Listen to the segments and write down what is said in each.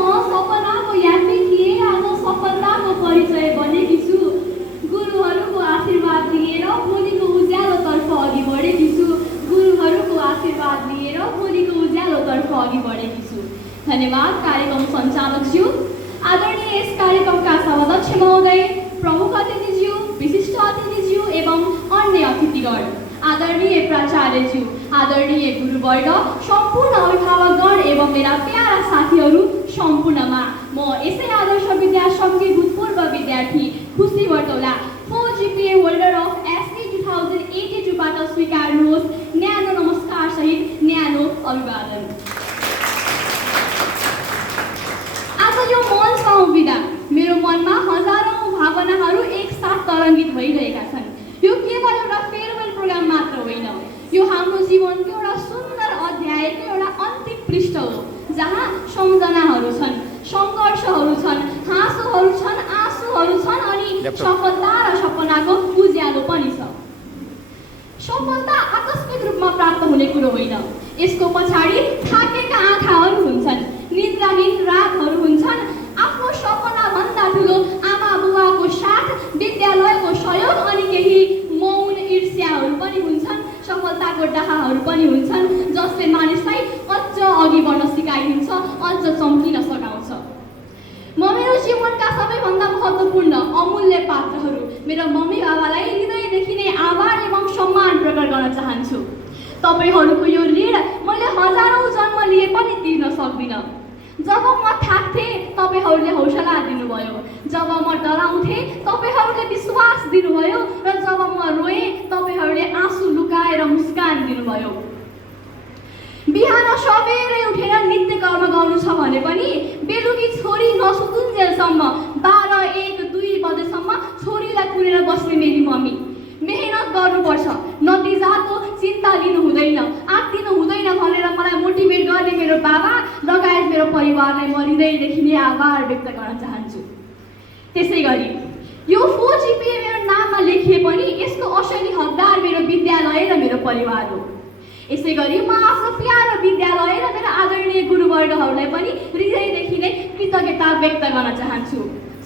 सपनाको यात्री थिएँ, आज सफलताको परिचय बनेकी छु। गुरुहरूको आशीर्वाद लिएर भोलिको उज्यालोतर्फ अघि बढेकी छु। गुरुहरूको आशीर्वाद लिएर भोलिको उज्यालोतर्फ अघि बढेकी छु। धन्यवाद कार्यक्रम सञ्चालकज्यू, आदरणीय यस कार्यक्रमका सभाध्यक्ष महोदय, प्रमुख अतिथिज्यू, विशिष्ट अतिथिज्यू एवं अन्य अतिथिगण, आदरणीय प्राचार्यज्यू, आदरणीय गुरुवर्ग, सम्पूर्ण अभिभावकगण एवं मेरा प्यारा साथीहरू सम्पूर्णमा म यसै आदर्श विद्यासङ्घकी भूतपूर्व विद्यार्थी खुसी बटौला 4 GPA होल्डर अफ एसटी 2082 बाट स्वीकार्नुहोस् न्यानो नमस्कार सहित न्यानो अभिवादन। आज यो मञ्चमा उभिँदा मेरो मनमा हजारौं भावनाहरू एकसाथ तरङ्गित भइरहेका छन्। यो केवल एउटा फेयरवेल प्रोग्राम मात्र होइन, यो हाम्रो जीवनको एउटा सुन्दर अध्यायको एउटा अन्तिम पृष्ठ हो, जहाँ सम्झनाहरू छन्, सङ्घर्षहरू छन्, हाँसोहरू छन्, आँसुहरू छन् अनि सफलता र सपनाको उज्यालो पनि छ। सफलता आकस्मिक रूपमा प्राप्त हुने कुरो होइन, यसको पछाडि थाकेका आँखाहरू हुन्छन्, निद्राहीन रातहरू हुन्छन्, आफ्नो सपनाभन्दा ठुलो आमा बुबाको साथ, विद्यालयको सहयोग अनि केही मौन ईर्ष्याहरू पनि हुन्छन्, सफलताको डाहाहरू पनि हुन्छन्, जसले मानिसलाई अझ अघि बढ्न सिकाइदिन्छ, अझ चम्किन सघाउँछ। म मेरो जीवनका सबैभन्दा महत्त्वपूर्ण अमूल्य पात्रहरू मेरो मम्मी बाबालाई हृदयदेखि नै आभार एवं सम्मान प्रकट गर्न चाहन्छु। तपाईँहरूको यो ऋण मैले हजारौं जन्म लिए पनि तिर्न सक्दिनँ। जब म थाक्थेँ तपाईँहरूले हौसला दिनुभयो, जब म डराउँथेँ तपाईँहरूले विश्वास दिनुभयो र जब म रोएँ तपाईँहरूले आँसु लुकाएर मुस्कान दिनुभयो। बिहान सबेरै उठेर नित्य कर्म गर्नु छ भने पनि बेलुकी छोरी नसुतुन्जेलसम्म 12, 1, 2 बजेसम्म छोरीलाई कुरेर बस्ने मेरी मम्मी। मेहनत गर्नुपर्छ, नतिजाको चिन्ता लिनु हुँदैन, आत्तिनु हुँदैन भनेर मलाई मोटिभेट गर्ने मेरो बाबा लगायत मेरो परिवारलाई म हृदयदेखि नै आभार व्यक्त गर्न चाहन्छु। त्यसै गरी यो 4 GPA मेरो नाममा लेखिए पनि यसको असली हकदार मेरो विद्यालय र मेरो परिवार हो। यसै गरी म आफ्नो प्यारो विद्यालय र मेरो आदरणीय गुरुवर्गहरूलाई पनि हृदयदेखि नै कृतज्ञता व्यक्त गर्न चाहन्छु।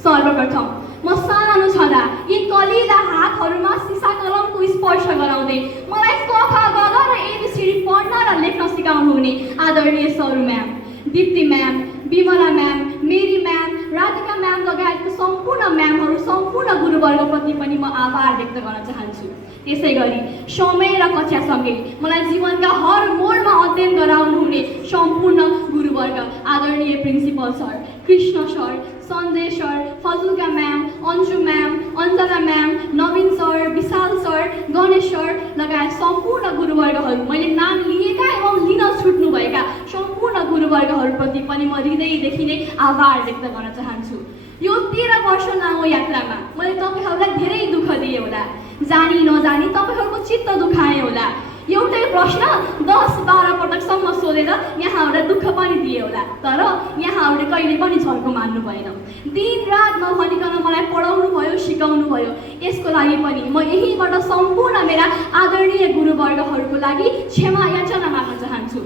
सर्वप्रथम म सानो छँदा यी कलिला हातहरूमा सिसा कलमको स्पर्श गराउँदै मलाई क ख ग घ र एबीसीडी पढ्न र लेख्न सिकाउनुहुने आदरणीय Saru ma'am, Deepti ma'am, Vimala ma'am, Mary ma'am, Radhika ma'am लगायतको सम्पूर्ण म्यामहरू, सम्पूर्ण गुरुवर्गप्रति पनि म आभार व्यक्त गर्न चाहन्छु। त्यसै गरी समय र कक्षासँगै मलाई जीवनका हर मोडमा अध्ययन गराउनुहुने सम्पूर्ण गुरुवर्ग, आदरणीय principal sir, Krishna sir, Sanjay sir, Fajulka ma'am, Anju ma'am, Anjana ma'am, Naveen sir, Vishal sir, Ganesh sir लगायत सम्पूर्ण गुरुवर्गहरू, मैले नाम लिएका एवं लिन छुट्नुभएका सम्पूर्ण गुरुवर्गहरूप्रति पनि म हृदयदेखि नै आभार व्यक्त गर्न चाहन्छु। यो 13 वर्ष लामो यात्रामा मैले तपाईँहरूलाई धेरै दुःख दिएँ होला, जानी नजानी तपाईँहरूको चित्त दुखाएँ होला, एउटै प्रश्न 10-12 पटकसम्म सोधेर यहाँहरूलाई दुःख पनि दिए होला, तर यहाँहरूले कहिले पनि झर्को मान्नु भएन। दिन रात नभनिकन मलाई पढाउनु भयो, सिकाउनु भयो। यसको लागि पनि म यहीँबाट सम्पूर्ण मेरा आदरणीय गुरुवर्गहरूको लागि क्षमा याचना माग्न चाहन्छु।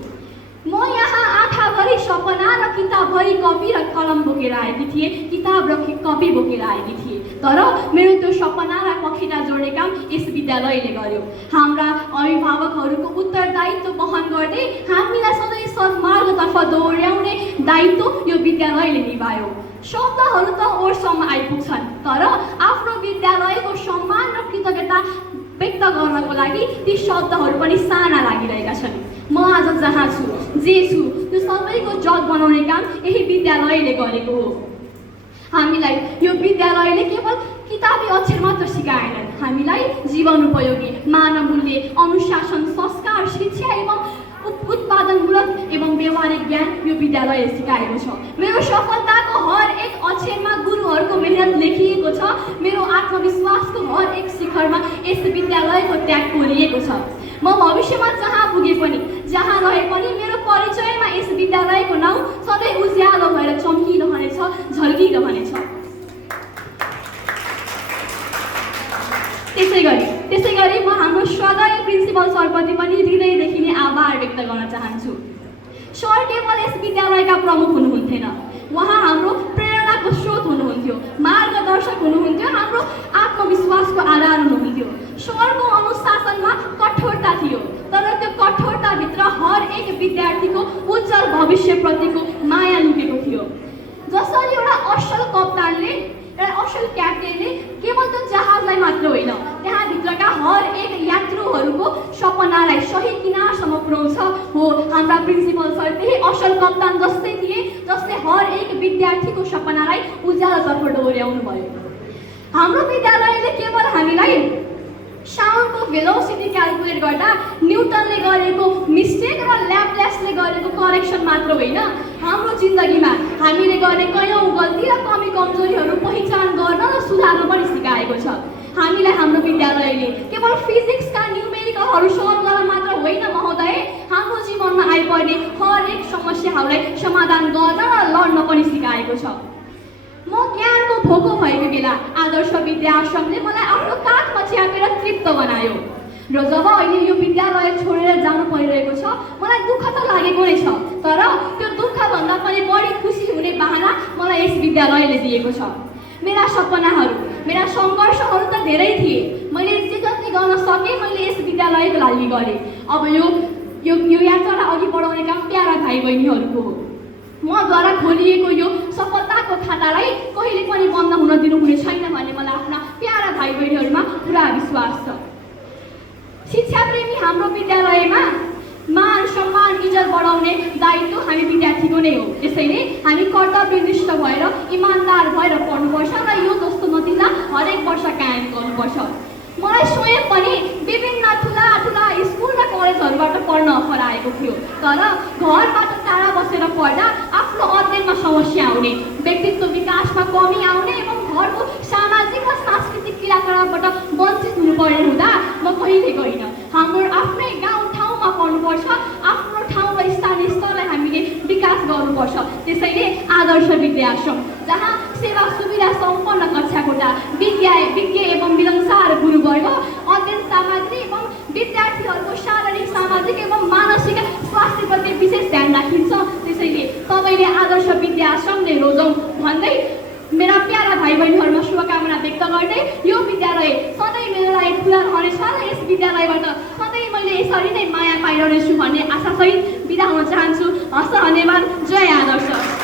म यहाँ आँखाभरि सपना र किताबभरि कपी र कलम बोकेर आएकी थिएँ, किताब र कपी बोकेर आएकी थिएँ, तर मेरो त्यो सपना र कक्षिता जोड्ने काम यस विद्यालयले गर्यो। हाम्रा अभिभावकहरूको उत्तरदायित्व वहन गर्दै हामीलाई सधैँ सद्मार्गतर्फ दौड्याउने दायित्व यो विद्यालयले निभायो। शब्दहरू त ओठसम्म आइपुग्छन्, तर आफ्नो विद्यालयको सम्मान र कृतज्ञता व्यक्त गर्नको लागि ती शब्दहरू पनि साना लागिरहेका छन्। म आज जहाँ छु, जे छु, त्यो सबैको जग बनाउने काम यही विद्यालयले गरेको हो। हामीलाई यो विद्यालयले केवल किताबी अक्षर मात्र सिकाएनन्, हामीलाई जीवन उपयोगी मानवमूल्य, अनुशासन, संस्कार, शिक्षा एवं उत्पादनमूलक एवं व्यवहारिक ज्ञान यो विद्यालयले सिकाएको छ। मेरो सफलताको हर एक अक्षरमा गुरुहरूको मेहनत लेखिएको छ। मेरो आत्मविश्वासको हर एक शिखरमा यस विद्यालयको त्याग कोरिएको छ। म भविष्यमा जहाँ पुगे पनि, जहाँ रहे पनि मेरो परिचयमा यस विद्यालयको नाउँ सधैँ उज्यालो भएर चम्किरहनेछ, झल्किरहनेछ। त्यसै गरी म हाम्रो श्रद्धेय प्रिन्सिपल सरप्रति पनि हृदयदेखि नै आभार व्यक्त गर्न चाहन्छु। सर केवल यस विद्यालयका प्रमुख हुनुहुन्थेन, उहाँ भविष्यप्रतिको माया लुकेको थियो। जसरी एउटा असल कप्तानले एउटा असल क्याप्टेनले केवल त्यो जहाजलाई मात्र होइन त्यहाँभित्रका हर एक यात्रुहरूको सपनालाई सही किनारसम्म पुर्याउँछ हो हाम्रा प्रिन्सिपल सर त्यही असल कप्तान जस्तै थिए जसले हर एक विद्यार्थीको सपनालाई उज्यालोतर्फ डोर्याउनु भयो। हाम्रो विद्यालयले केवल हामीलाई साउन्डको भेलोसिटी क्यालकुलेट गर्दा न्युटनले गरेको मिस्टेक र ल्याप्लेसले गरेको करेक्सन मात्र होइन हाम्रो जिन्दगीमा हामीले गर्ने कयौँ गल्ती र कमी कमजोरीहरू पहिचान गर्न र सुधार्न पनि सिकाएको छ। हामीलाई हाम्रो विद्यालयले केवल फिजिक्सका न्युमेरिकलहरू सल्भ गर्न मात्र होइन महोदय हाम्रो जीवनमा आइपर्ने हरेक समस्याहरूलाई समाधान गर्न र लड्न पनि सिकाएको छ। म ज्ञानको भोको भएको बेला आदर्श विद्याश्रमले मलाई आफ्नो काखमा च्यापेर तृप्त बनायो र जब अहिले यो विद्यालय छोडेर जानु परिरहेको छ मलाई दुःख त लागेको नै छ तर त्यो दुःखभन्दा पनि बढी खुसी हुने बहाना मलाई यस विद्यालयले दिएको छ। मेरा सपनाहरू मेरा सङ्घर्षहरू त धेरै थिए मैले जे जति गर्न सकेँ मैले यस विद्यालयको लागि गरेँ। अब यो यात्रालाई अघि बढाउने काम प्यारा भाइ बहिनीहरूको हो। मद्वारा खोलिएको यो सफलताको खातालाई कहिले पनि बन्द हुन दिनुहुने छैन भन्ने मलाई आफ्ना प्यारा भाइ बहिनीहरूमा पुरा विश्वास छ। शिक्षा प्रेमी हाम्रो विद्यालयमा मान सम्मान इज्जत बढाउने दायित्व हामी विद्यार्थीको नै हो। त्यसैले हामी कर्तव्यनिष्ठ भएर इमान्दार भएर पढ्नुपर्छ र यो जस्तो नतिजा हरेक वर्ष कायम गर्नुपर्छ। मलाई स्वयं पनि विभिन्न ठुला स्कुल र कलेजहरूबाट पढ्न अफर आएको थियो तर घरबाट टाढा बसेर पढ्दा आफ्नो अध्ययनमा समस्या आउने व्यक्तित्व विकासमा कमी आउने एवं घरको सामाजिक र सांस्कृतिक क्रियाकलापबाट वञ्चित हुनुपर्ने हुँदा म कहिले गइन। हाम्रो आफ्नै गाउँठाउँमा पढ्नुपर्छ आफ्नो ठाउँ र स्थानीय स्तरलाई हामीले विकास गर्नुपर्छ। त्यसैले आदर्श विद्याश्रम जहाँ सेवा सुविधा सम्पन्न कक्षाकोठा विज्ञ एवं मिलनसार गुरुवर्ग अध्ययन सामग्री एवं विद्यार्थीहरूको शारीरिक सामाजिक एवं मानसिक स्वास्थ्यप्रति विशेष ध्यान राखिन्छ। त्यसैले तपाईँले आदर्श विद्याश्रमले रोजौँ भन्दै मेरा प्यारा भाइ बहिनीहरूमा शुभकामना व्यक्त गर्दै यो विद्यालय सधैँ मेरो लागि खुला रहनेछ र यस विद्यालयबाट सधैँ मैले यसरी नै माया पाइरहनेछु भन्ने आशासहित बिदा हुन चाहन्छु। हस्त धन्यवाद। जय आदर्श।